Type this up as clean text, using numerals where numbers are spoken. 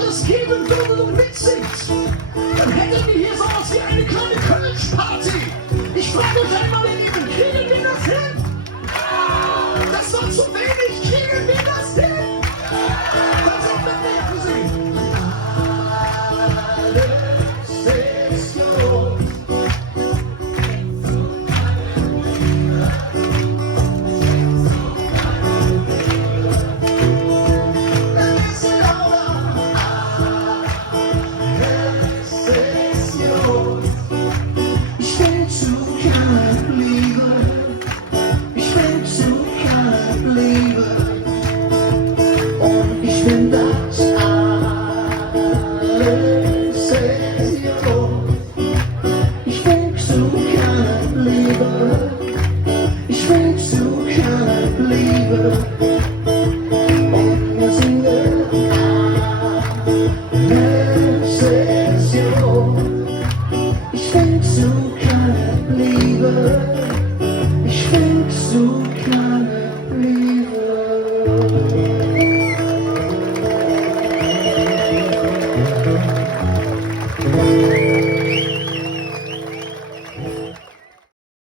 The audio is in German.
alles geben würdet und mitsingt, dann hätten wir hier sowas wie eine kleine Kölsch-Party. Ich frage euch einmal, ihr Lieben, kriegen wir das hin? Das war zu wenig, kriegen wir das hin? Dann sind wir mehr für sie. Alles ist los. Liebe.